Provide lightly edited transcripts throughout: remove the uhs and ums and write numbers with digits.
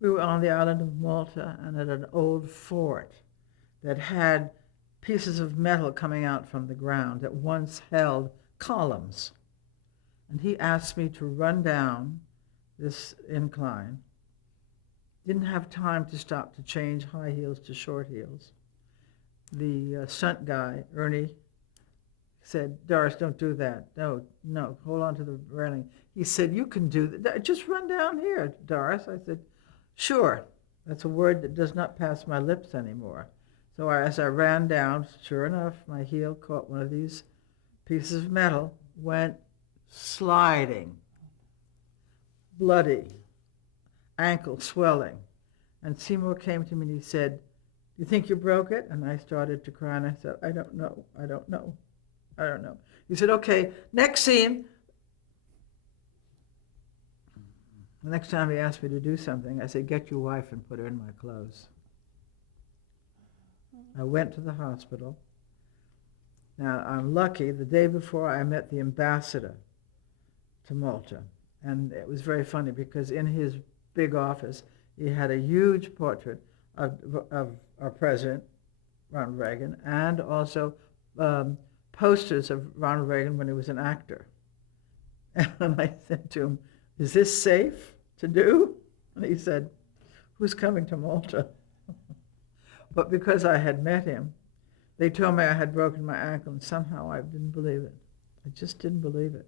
We were on the island of Malta and at an old fort that had pieces of metal coming out from the ground that once held columns. And he asked me to run down this incline. Didn't have time to stop to change high heels to short heels. The stunt guy, Ernie, said, Doris, don't do that. No, no, hold on to the railing. He said, you can do that. Just run down here, Doris. I said, sure. That's a word that does not pass my lips anymore. So as I ran down, sure enough, my heel caught one of these pieces of metal, went sliding, bloody, ankle swelling. And Seymour came to me and he said, do you think you broke it? And I started to cry and I said, I don't know, I don't know, I don't know. He said, okay, next scene. The next time he asked me to do something, I said, get your wife and put her in my clothes. I went to the hospital. Now, I'm lucky, the day before I met the ambassador to Malta. And it was very funny because in his big office, he had a huge portrait of our president, Ronald Reagan, and also posters of Ronald Reagan when he was an actor. And I said to him, is this safe to do? And he said, who's coming to Malta? But because I had met him, they told me I had broken my ankle, and somehow I didn't believe it. I just didn't believe it.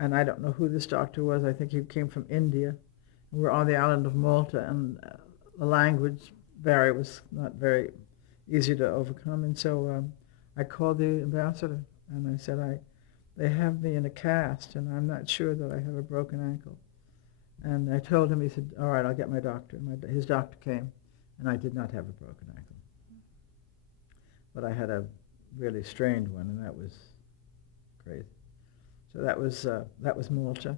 And I don't know who this doctor was. I think he came from India. We're on the island of Malta, and the language barrier was not very easy to overcome. And so I called the ambassador, and I said, they have me in a cast, and I'm not sure that I have a broken ankle. And I told him, he said, all right, I'll get my doctor. His doctor came, and I did not have a broken ankle. But I had a really strained one, and that was crazy. So that was Malta.